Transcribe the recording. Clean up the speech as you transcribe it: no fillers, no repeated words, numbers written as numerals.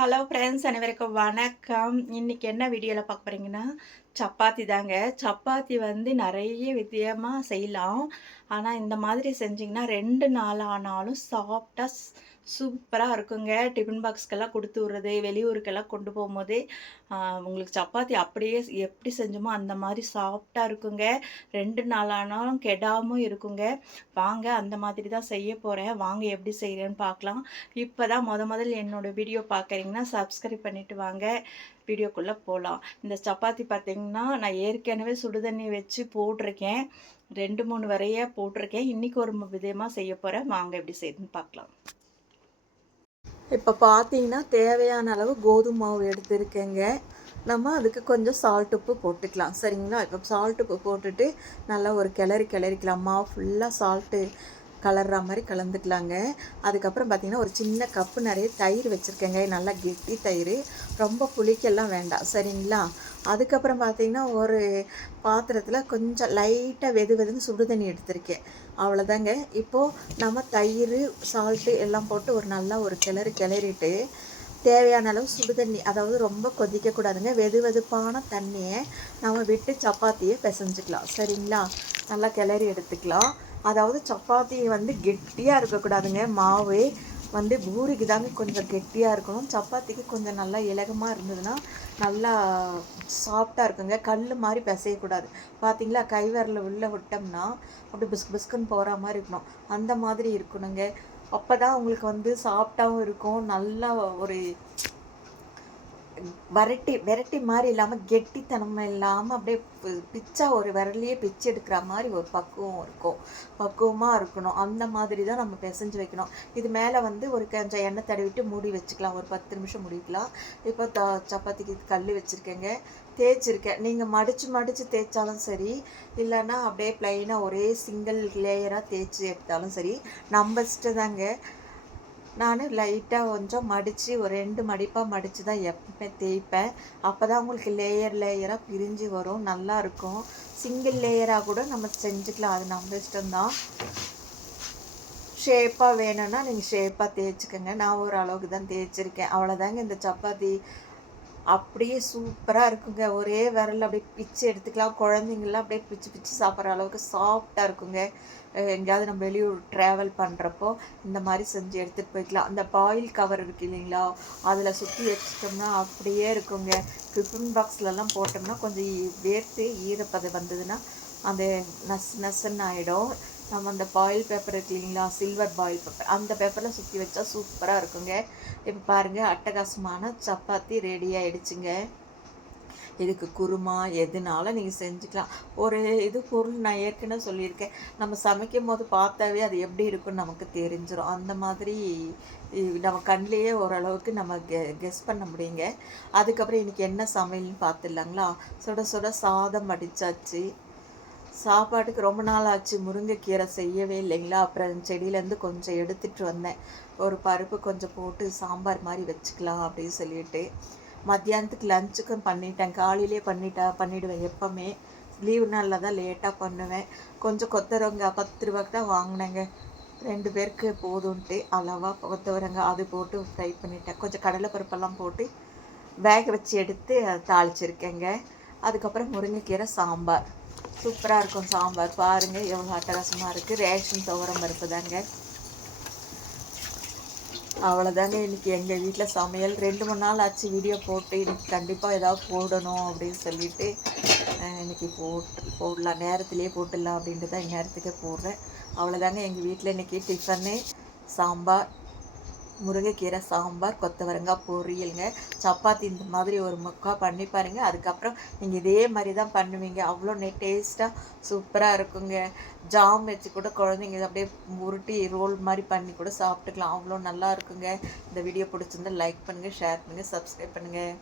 Hello friends, அனைவருக்கும் வணக்கம். இன்னைக்கு என்ன வீடியோவில் பார்க்க போகிறீங்கன்னா, சப்பாத்தி தாங்க. சப்பாத்தி வந்து நிறைய விதமா செய்யலாம். ஆனால் இந்த மாதிரி செஞ்சிங்கன்னா 2 நாள் ஆனாலும் சாப்பிட்டா சூப்பராக இருக்குங்க. டிஃபன் பாக்ஸ்க்கெல்லாம் கொடுத்து விட்றது, வெளியூருக்கெல்லாம் கொண்டு போகும்போதே உங்களுக்கு சப்பாத்தி அப்படியே எப்படி செஞ்சோமோ அந்த மாதிரி சாஃப்டாக இருக்குங்க. 2 நாள் ஆனாலும் கெடாமல் இருக்குங்க. வாங்க அந்த மாதிரி தான் செய்ய போகிறேன். வாங்க எப்படி செய்கிறேன்னு பார்க்கலாம். இப்போ தான் முதல்ல என்னோடய வீடியோ பார்க்குறீங்கன்னா சப்ஸ்கிரைப் பண்ணிவிட்டு வாங்க. வீடியோக்குள்ளே போகலாம். இந்த சப்பாத்தி பார்த்திங்கன்னா நான் ஏற்கனவே சுடுதண்ணி வச்சு போட்டிருக்கேன். 2, 3 வரையாக போட்டிருக்கேன். இன்றைக்கி ஒரு விதமாக செய்ய போகிறேன். வாங்க எப்படி செய்யுதுன்னு பார்க்கலாம். இப்போ பார்த்தீங்கன்னா தேவையான அளவு கோதுமை மாவு எடுத்துருக்கேங்க. நம்ம அதுக்கு கொஞ்சம் சால்ட் உப்பு போட்டுக்கலாம், சரிங்களா? இப்போ சால்ட் உப்பு போட்டுட்டு நல்லா ஒரு கிளறிக்கலாம். மாவு ஃபுல்லாக சால்ட்டு கலர்ற மாதிரி கலந்துக்கலாங்க. அதுக்கப்புறம் பார்த்திங்கன்னா ஒரு சின்ன கப்பு நிறைய தயிர் வச்சுருக்கேங்க. நல்லா கெட்டி தயிர், ரொம்ப புளிக்கெல்லாம் வேண்டாம், சரிங்களா? அதுக்கப்புறம் பார்த்திங்கன்னா ஒரு பாத்திரத்தில் கொஞ்சம் லைட்டாக வெதுன்னு சுடு தண்ணி எடுத்திருக்கேன். அவ்வளோதாங்க. இப்போது நம்ம தயிர் சால்ட்டு எல்லாம் போட்டு ஒரு நல்லா ஒரு கிளறிட்டு தேவையான அளவு சுடு தண்ணி, அதாவது ரொம்ப கொதிக்கக்கூடாதுங்க, வெதுப்பான தண்ணியை நம்ம விட்டு சப்பாத்தியை பிசைஞ்சிக்கலாம், சரிங்களா? நல்லா கிளறி எடுத்துக்கலாம். அதாவது சப்பாத்தி வந்து கெட்டியாக இருக்கக்கூடாதுங்க. மாவு வந்து பூரிக்கு தாங்க கொஞ்சம் கெட்டியாக இருக்கணும். சப்பாத்திக்கு கொஞ்சம் நல்லா இலகமாக இருந்ததுன்னா நல்லா சாஃப்டாக இருக்குங்க. கல் மாதிரி பிசையக்கூடாது. பார்த்திங்களா, கை விரல உள்ளே விட்டோம்னா அப்படி பிஸ்குன்னு போகிற மாதிரி இருக்கணும். அந்த மாதிரி இருக்கணுங்க. அப்போ தான் உங்களுக்கு வந்து சாஃப்டாகவும் இருக்கும். நல்லா ஒரு விரட்டி மாதிரி இல்லாமல் கெட்டித்தனம் இல்லாமல் அப்படியே பிச்சா ஒரு விரலையே பிச்சு எடுக்கிற மாதிரி ஒரு பக்குவமாக இருக்கணும். அந்த மாதிரி தான் நம்ம பிசைஞ்சு வைக்கணும். இது மேலே வந்து ஒரு கொஞ்சம் எண்ணெய் தடவிட்டு மூடி வச்சுக்கலாம். ஒரு 10 நிமிஷம் முடிக்கலாம். இப்போ சப்பாத்திக்கு கல் வச்சுருக்கேங்க, தேய்ச்சிருக்கேன். நீங்கள் மடித்து தேய்ச்சாலும் சரி, இல்லைன்னா அப்படியே ப்ளைனாக ஒரே சிங்கிள் லேயராக தேய்ச்சி எடுத்தாலும் சரி, நம்ம இஷ்டம் தாங்க. நான் லைட்டாக கொஞ்சம் மடித்து ஒரு 2 மடிப்பாக மடித்து தான் எப்பவுமே தேய்ப்பேன். அப்போ தான் உங்களுக்கு லேயராக பிரிஞ்சு வரும், நல்லாயிருக்கும். சிங்கிள் லேயராக கூட நம்ம செஞ்சுக்கலாம், அது நம்ம இஷ்டம்தான். ஷேப்பாக வேணும்னா நீங்கள் ஷேப்பாக தேய்ச்சிக்கோங்க. நான் ஒரு அளவுக்கு தான் தேய்ச்சிருக்கேன், அவ்வளோதாங்க. இந்த சப்பாத்தி அப்படியே சூப்பராக இருக்குங்க. ஒரே விரல் அப்படியே பிச்சு எடுத்துக்கலாம். குழந்தைங்களாம் அப்படியே பிச்சு சாப்பிட்ற அளவுக்கு சாஃப்டாக இருக்குங்க. எங்கேயாவது நம்ம வெளியூர் ட்ராவல் பண்ணுறப்போ இந்த மாதிரி செஞ்சு எடுத்துகிட்டு போய்க்கலாம். அந்த பாயில் கவர் இருக்குது இல்லைங்களா, அதில் சுற்றி வச்சிட்டோம்னா அப்படியே இருக்குங்க. டிஃபன் பாக்ஸ்லலாம் போட்டோம்னா கொஞ்சம் வேர்த்து ஈரப்பதம் வந்ததுன்னா அந்த நசுன்னு ஆகிடும். நம்ம அந்த பாயில் பேப்பர் இருக்கு இல்லைங்களா, சில்வர் பாயில் பேப்பர், அந்த பேப்பரில் சுற்றி வச்சா சூப்பராக இருக்குங்க. இப்போ பாருங்கள், அட்டகாசமான சப்பாத்தி ரெடி ஆகிடுச்சுங்க. இதுக்கு குருமா எதுனாலும் நீங்கள் செஞ்சுக்கலாம். ஒரு பொருள் நான் ஏற்கனவே சொல்லியிருக்கேன், நம்ம சமைக்கும் போது பார்த்தாவே அது எப்படி இருக்குன்னு நமக்கு தெரிஞ்சிடும். அந்த மாதிரி நம்ம கண்ணிலேயே ஓரளவுக்கு நம்ம கெஸ் பண்ண முடியுங்க. அதுக்கப்புறம் இன்றைக்கி என்ன சமையல்னு பார்த்துடலாங்களா? சுட சாதம் அடித்தாச்சு. சாப்பாட்டுக்கு ரொம்ப நாள் ஆச்சு, முருங்கைக்கீரை செய்யவே இல்லைங்களா. அப்புறம் செடியிலேருந்து கொஞ்சம் எடுத்துகிட்டு வந்தேன். ஒரு பருப்பு கொஞ்சம் போட்டு சாம்பார் மாதிரி வச்சுக்கலாம் அப்படின்னு சொல்லிட்டு மத்தியானத்துக்கு லஞ்சுக்கும் பண்ணிட்டேன். காலையிலே பண்ணிவிடுவேன். எப்போவுமே லீவு நாளில் தான் லேட்டாக பண்ணுவேன். கொஞ்சம் கொத்தவரங்காய் 10 ரூபாய்க்கு தான் வாங்கினேங்க. 2 பேருக்கு போதும்ன்ட்டு அளவாக கொத்தவரங்காய் அது போட்டு ஃப்ரை பண்ணிட்டேன். கொஞ்சம் கடலைப்பருப்பெல்லாம் போட்டு வேக வச்சு எடுத்து தாளிச்சிருக்கேங்க. அதுக்கப்புறம் முருங்கைக்கீரை சாம்பார் சூப்பராக இருக்கும். சாம்பார் பாருங்கள் எவ்வளோ அட்டகாசமாக இருக்குது. ரேஷன் துவரம் பருப்பு தாங்க. அவ்வளோதாங்க இன்றைக்கி எங்கள் வீட்டில் சமையல். 2-3 நாள் ஆச்சு வீடியோ போட்டு. இன்றைக்கி கண்டிப்பாக ஏதாவது போடணும் அப்படின்னு சொல்லிட்டு இன்றைக்கி போடலாம், நேரத்துலேயே போட்டுடலாம் அப்படின்ட்டு தான் இந்நேரத்துக்கே போடுறேன். அவ்வளோதாங்க எங்கள் வீட்டில் இன்றைக்கி டிஃபனு சாம்பார், முருங்கைக்கீரை சாம்பார், கொத்தவரங்காய் பொரியலுங்க. சப்பாத்தி இந்த மாதிரி ஒரு முக்கா பண்ணி பாருங்கள். அதுக்கப்புறம் நீங்கள் இதே மாதிரி தான் பண்ணுவீங்க. அவ்வளோ டேஸ்ட்டாக சூப்பராக இருக்குங்க. ஜாம் வச்சு கூட குழந்தைங்க அப்படியே உருட்டி ரோல் மாதிரி பண்ணி கூட சாப்பிட்டுக்கலாம். அவ்வளோ நல்லா இருக்குங்க. இந்த வீடியோ பிடிச்சிருந்தா லைக் பண்ணுங்கள், ஷேர் பண்ணுங்கள், சப்ஸ்கிரைப் பண்ணுங்கள்.